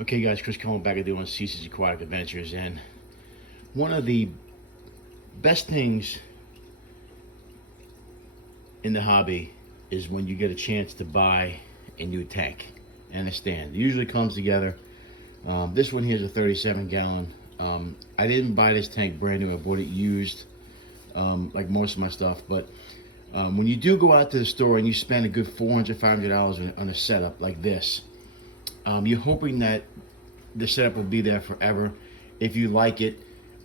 Okay guys, Chris coming back and doing CC's Aquatic Adventures, and one of the best things in the hobby is when you get a chance to buy a new tank and a stand. It usually comes together. This one here is a 37 gallon. I didn't buy this tank brand new, I bought it used, like most of my stuff, but when you do go out to the store and you spend a good $400, $500 on a setup like this, you're hoping that the setup will be there forever. If you like it,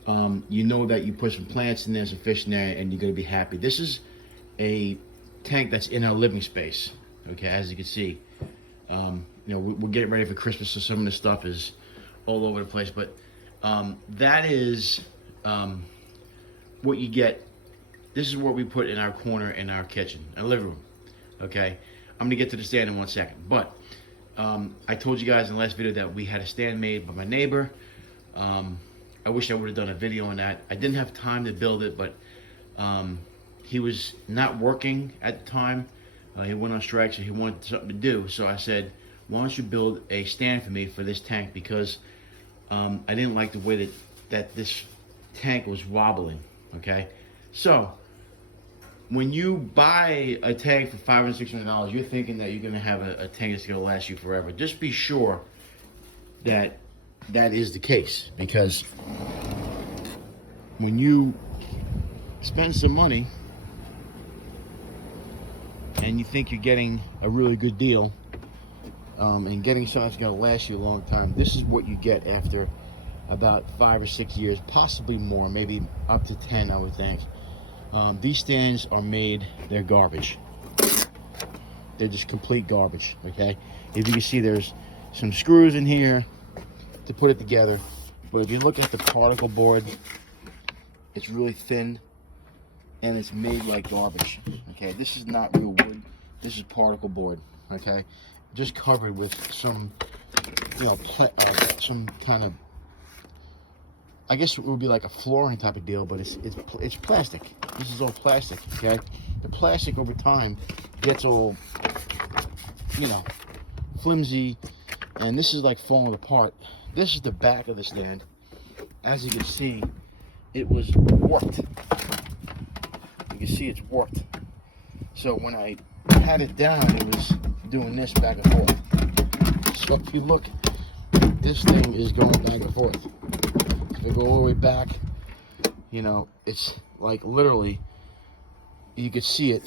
you know that you put some plants in there, some fish in there, and you're going to be happy. This is a tank that's in our living space. Okay, as you can see, we're getting ready for Christmas, so some of the stuff is all over the place. But that is what you get. This is what we put in our corner in our kitchen, our living room. Okay, I'm gonna get to the stand in 1 second, but I told you guys in the last video that we had a stand made by my neighbor. I wish I would have done a video on that. I didn't have time to build it, but he was not working at the time. He went on strike, so he wanted something to do. So I said, why don't you build a stand for me for this tank, because I didn't like the way that this tank was wobbling. Okay, so when you buy a tank for $500, $600, you're thinking that you're going to have a tank that's going to last you forever. Just be sure that that is the case, because when you spend some money and you think you're getting a really good deal, and getting something that's going to last you a long time, this is what you get after about 5 or 6 years, possibly more, maybe up to 10, I would think. These stands are made, they're garbage. They're just complete garbage, okay? If you can see, there's some screws in here to put it together, but if you look at the particle board, it's really thin and it's made like garbage. Okay, this is not real wood, this is particle board. Okay, just covered with some, some kind of, I guess it would be like a flooring type of deal, but it's plastic. This is all plastic. Okay, the plastic over time gets all, flimsy, and this is like falling apart. This is the back of the stand. As you can see, it was warped. You can see it's warped. So when I had it down, it was doing this back and forth. So if you look, this thing is going back and forth. If I go all the way back, it's like literally, you could see it.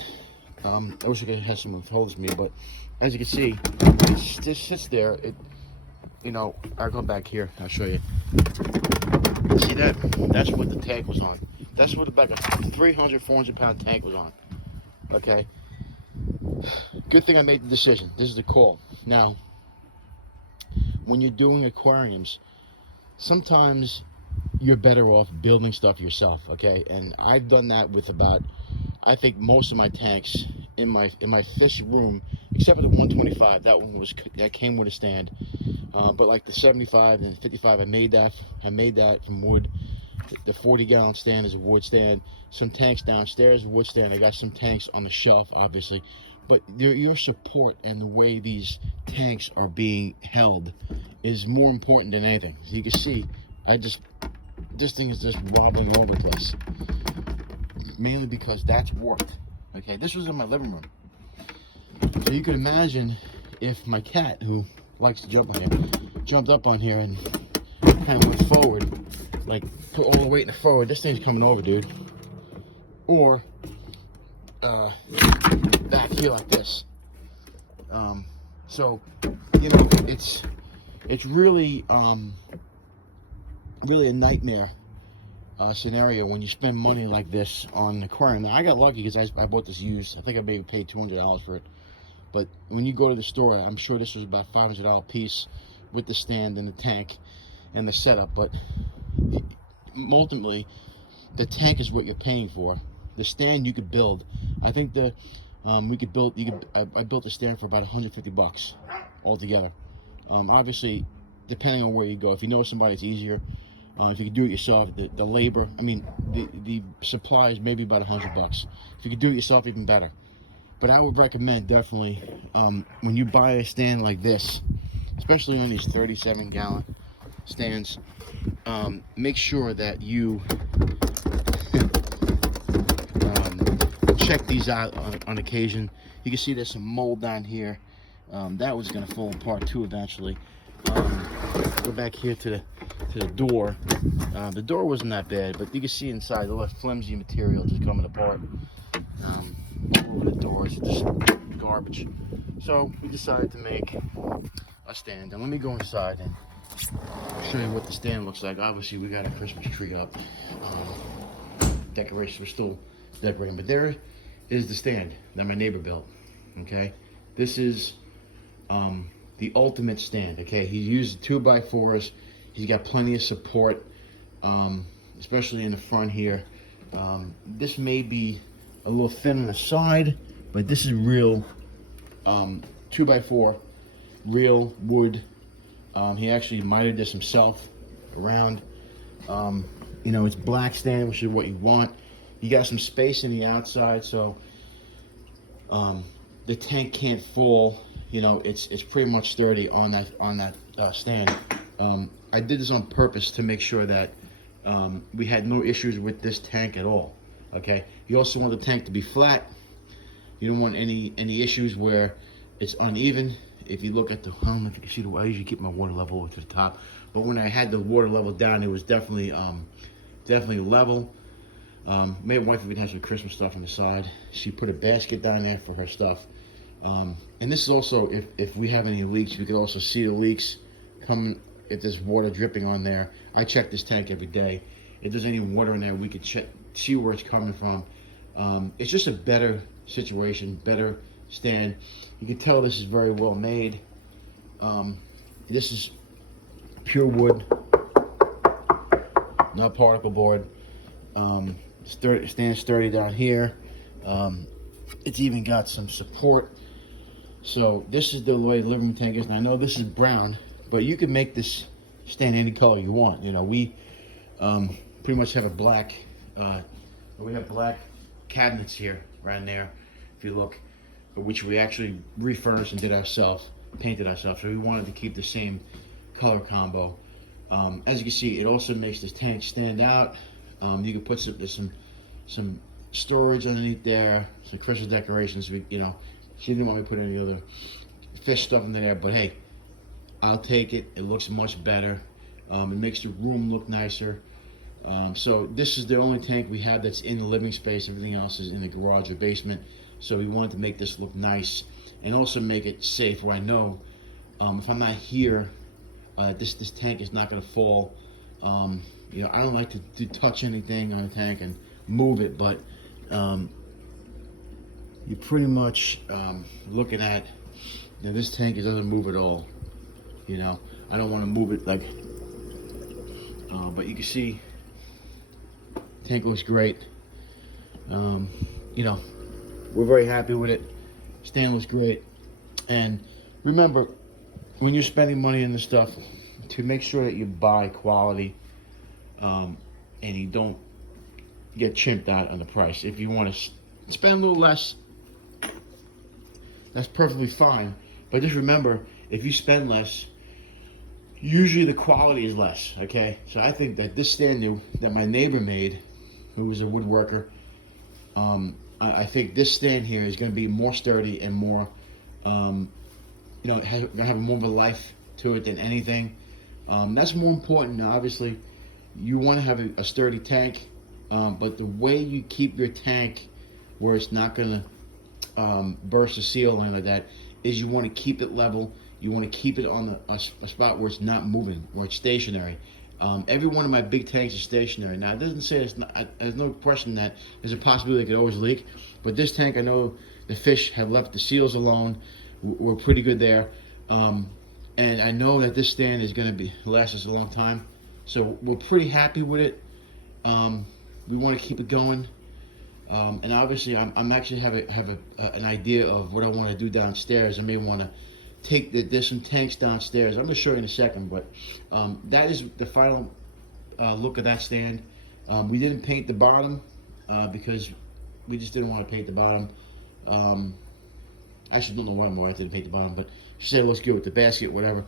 I wish I could have someone hold me, but as you can see, it just sits there. I'll go back here, I'll show you. See that? That's what the tank was on. That's what about a 300, 400 pound tank was on. Okay. Good thing I made the decision. This is the call. Now, when you're doing aquariums, sometimes you're better off building stuff yourself. Okay, and I've done that with about, I think, most of my tanks in my fish room, except for the 125. That came with a stand. But like the 75 and 55, I made that from wood. The 40-gallon stand is a wood stand. Some tanks downstairs, wood stand. I got some tanks on the shelf, obviously. But your support and the way these tanks are being held is more important than anything. So you can see, this thing is just wobbling all over the place. Mainly because that's warped. Okay, this was in my living room. So you can imagine if my cat, who likes to jump on here, jumped up on here and kind of went forward, like put all the weight in the forward, this thing's coming over, dude. Or back here like this. So it's really really a nightmare scenario when you spend money like this on an aquarium. Now I got lucky because I bought this used. I think I maybe paid $200 for it. But when you go to the store, I'm sure this was about $500 piece with the stand and the tank and the setup. But ultimately, the tank is what you're paying for. The stand you could build. I think I built a stand for about $150 altogether. Obviously, depending on where you go. If you know somebody, it's easier. If you can do it yourself, the labor, the supplies, maybe about $100. If you can do it yourself, even better. But I would recommend definitely, when you buy a stand like this, especially on these 37-gallon stands. Make sure that you check these out on occasion. You can see there's some mold down here. That was going to fall apart too eventually. Go back here to the door. The door wasn't that bad, but you can see inside all that flimsy material just coming apart. All over the doors, just garbage. So we decided to make a stand. And let me go inside and show you what the stand looks like. Obviously, we got a Christmas tree up. Decorations, we're still decorating, but there is the stand that my neighbor built. Okay, this is the ultimate stand. Okay, he used 2x4s. He's got plenty of support, especially in the front here. This may be a little thin on the side, but this is real 2x4, real wood. He actually mitered this himself around. You know, it's black stand, which is what you want. You got some space in the outside, so the tank can't fall. You know, it's pretty much sturdy on that stand. I did this on purpose to make sure that we had no issues with this tank at all. Okay, you also want the tank to be flat. You don't want any issues where it's uneven. If you look at the, I don't know if you can see the, I usually keep my water level over to the top, but when I had the water level down, it was definitely level. My wife even has some Christmas stuff on the side. She put a basket down there for her stuff. And this is also, if we have any leaks, we could also see the leaks coming if there's water dripping on there. I check this tank every day. If there's any water in there, we could see where it's coming from. It's just a better situation, better stand. You can tell this is very well made. This is pure wood, not particle board. Stands sturdy down here. It's even got some support. So this is the way the living room tank is. And I know this is brown, but you can make this stand any color you want. You know, we pretty much have a black. We have black cabinets here, right there. If you look, which we actually refurnished and did ourselves, painted ourselves. So we wanted to keep the same color combo. As you can see, it also makes this tank stand out. You can put some storage underneath there, some Christmas decorations. You know, she didn't want me to put any other fish stuff in there, but hey, I'll take it. It looks much better. It makes the room look nicer. So this is the only tank we have that's in the living space. Everything else is in the garage or basement. So we wanted to make this look nice and also make it safe, where I know if I'm not here, this tank is not going to fall. You know, I don't like to touch anything on a tank and move it, but you're pretty much looking at, you know, this tank, it doesn't move at all. You know, I don't want to move it like, but you can see tank looks great. You know, we're very happy with it. Stand looks great. And remember, when you're spending money on this stuff, to make sure that you buy quality, and you don't get chimped out on the price. If you want to spend a little less, that's perfectly fine. But just remember, if you spend less, usually the quality is less. Okay, so I think that this stand that my neighbor made, who was a woodworker, I think this stand here is going to be more sturdy and more, you know, going to have more of a life to it than anything. That's more important. Now, obviously, you want to have a sturdy tank, but the way you keep your tank where it's not going to burst the seal or anything like that is you want to keep it level. You want to keep it on a spot where it's not moving, where it's stationary. Every one of my big tanks is stationary. Now, it doesn't say it's not. There's no question that there's a possibility it could always leak. But this tank, I know the fish have left the seals alone. We're pretty good there. And I know that this stand is going to last us a long time. So we're pretty happy with it. We want to keep it going. And obviously, I'm actually have an idea of what I want to do downstairs. I may want to there's some tanks downstairs. I'm going to show you in a second, but that is the final look of that stand. We didn't paint the bottom because we just didn't want to paint the bottom. I actually don't know why my wife didn't paint the bottom, but She said it looks good with the basket, whatever,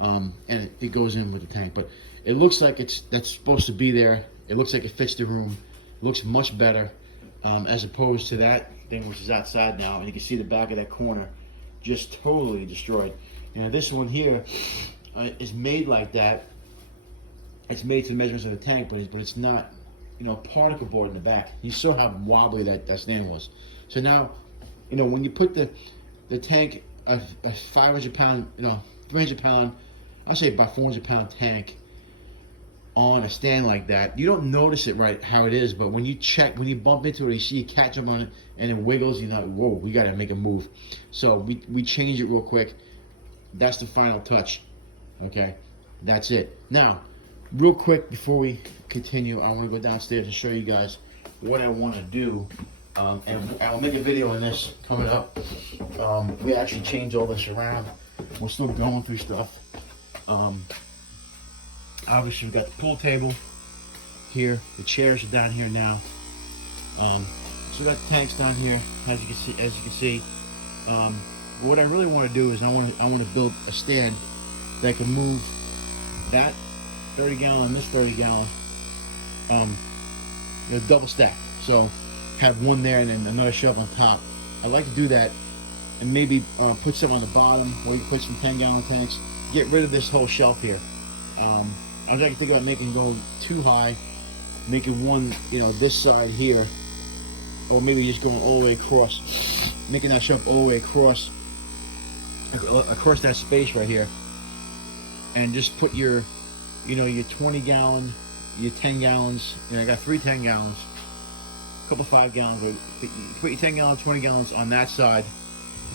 and it goes in with the tank. But it looks like that's supposed to be there. It looks like it fits the room. It looks much better as opposed to that thing which is outside now. And you can see the back of that corner just totally destroyed. Now this one here is made like that. It's made to the measurements of the tank, but it's not, you know, particle board in the back. You saw how wobbly that stand was. So now, you know, when you put the tank, a 500 pound, you know, 300 pound, I'll say about 400 pound tank on a stand like that, you don't notice it right how it is, but when you check, when you bump into it, you see you catch up on it and it wiggles, you know, whoa, we gotta make a move. So we change it real quick. That's the final touch. Okay, that's it. Now, real quick before we continue, I want to go downstairs and show you guys what I want to do, and I'll make a video on this coming up. We actually changed all this around. We're still going through stuff. Obviously, we've got the pool table here. The chairs are down here now. So we got the tanks down here, as you can see. But what I really want to do is I want to build a stand that can move that 30 gallon and this 30 gallon, you know, double stack. So have one there and then another shelf on top. I'd like to do that and maybe put some on the bottom, or you can put some 10 gallon tanks. Get rid of this whole shelf here. I was trying to think about making it go too high, making one, you know, this side here, or maybe just going all the way across, making that shelf all the way across that space right here, and just put your, you know, your 20 gallon, your 10 gallons. You know, I got 3 10 gallons, a couple 5 gallons. But you put your 10 gallons, 20 gallons on that side,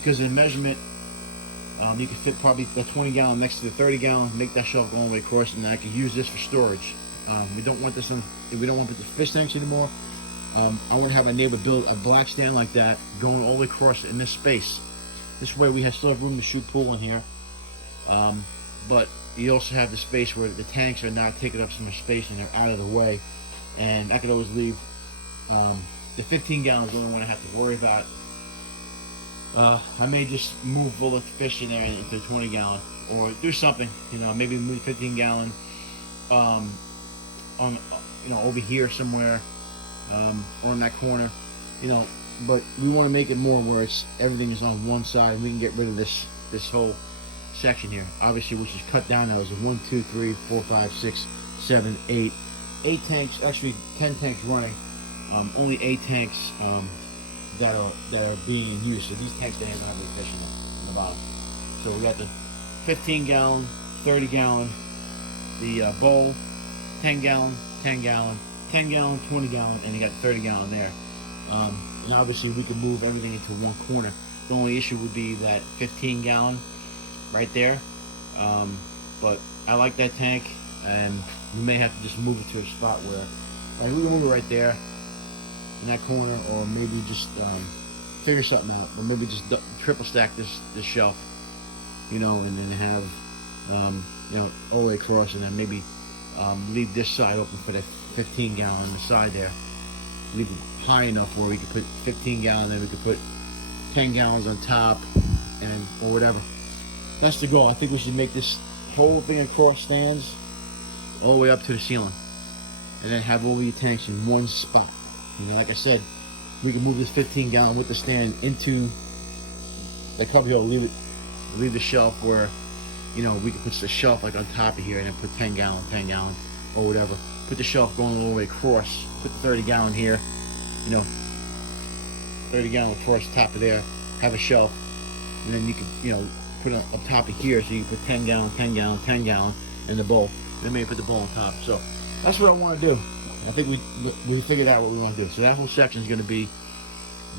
because of the measurement, you can fit probably the 20 gallon next to the 30 gallon. Make that shelf go all the way across, and then I can use this for storage. We don't want this in. We don't want to put the fish tanks anymore. I want to have a neighbor build a black stand like that, going all the way across in this space. This way we still have room to shoot pool in here. But you also have the space where the tanks are not taking up so much space and they're out of the way. And I could always leave the 15 gallons, the only one I have to worry about. I may just move all the fish in there into the 20 gallon, or do something, you know, maybe move 15 gallon on, you know, over here somewhere, or in that corner, you know. But we want to make it more where everything is on one side, and we can get rid of this whole section here. Obviously, which is cut down now, is 1, 2, 3, 4, 5, 6, 7, 8 tanks, actually 10 tanks running. Only 8 tanks that are being in use. So these tanks, they have any fish in the bottom. So we got the 15 gallon, 30 gallon, the bowl, 10 gallon, 10 gallon, 10 gallon, 20 gallon, and you got 30 gallon there. And obviously we can move everything into one corner. The only issue would be that 15 gallon right there. But I like that tank, and we may have to just move it to a spot where, like, we can move it right there in that corner, or maybe just figure something out, or maybe just triple stack this shelf, you know, and then have you know, all the way across, and then maybe leave this side open for the 15 gallon on the side there. Leave it high enough where we could put 15 gallon, then we could put 10 gallons on top, and or whatever. That's the goal. I think we should make this whole thing across stands all the way up to the ceiling, and then have all your tanks in one spot. You know, like I said, we can move this 15 gallon with the stand into the cubby hole, leave the shelf where, you know, we can put the shelf like on top of here, and then put 10 gallon, or whatever. Put the shelf going all the way across, put the 30 gallon here, you know, 30 gallon across the top of there, have a shelf, and then you can, you know, put it up top of here, so you can put 10 gallon, 10 gallon, 10 gallon in the bowl, and then maybe put the bowl on top. So that's what I want to do. I think we figured out what we want to do. So that whole section is going to be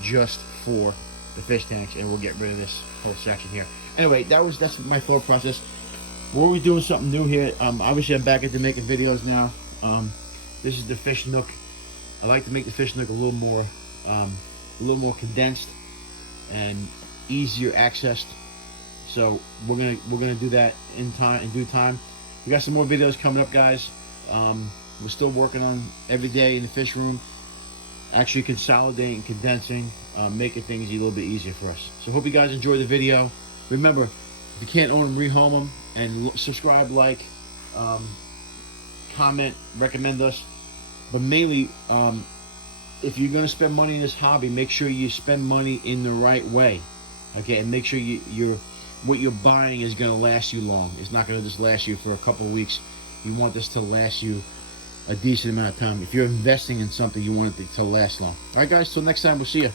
just for the fish tanks, and we'll get rid of this whole section here. Anyway, that's my thought process. We're doing something new here. Obviously, I'm back into making videos now. This is the fish nook. I like to make the fish nook a little more condensed and easier accessed. So we're gonna do that in due time. We got some more videos coming up, guys. We're still working on every day in the fish room, actually consolidating, condensing, making things a little bit easier for us. So hope you guys enjoy the video. Remember, If you can't own them, rehome them, and subscribe, like, comment, recommend us. But mainly, if you're going to spend money in this hobby, make sure you spend money in the right way. Okay, and make sure what you're buying is going to last you long. It's not going to just last you for a couple of weeks. You want this to last you a decent amount of time. If you're investing in something, you want it to last long. All right, guys, till next time, we'll see you.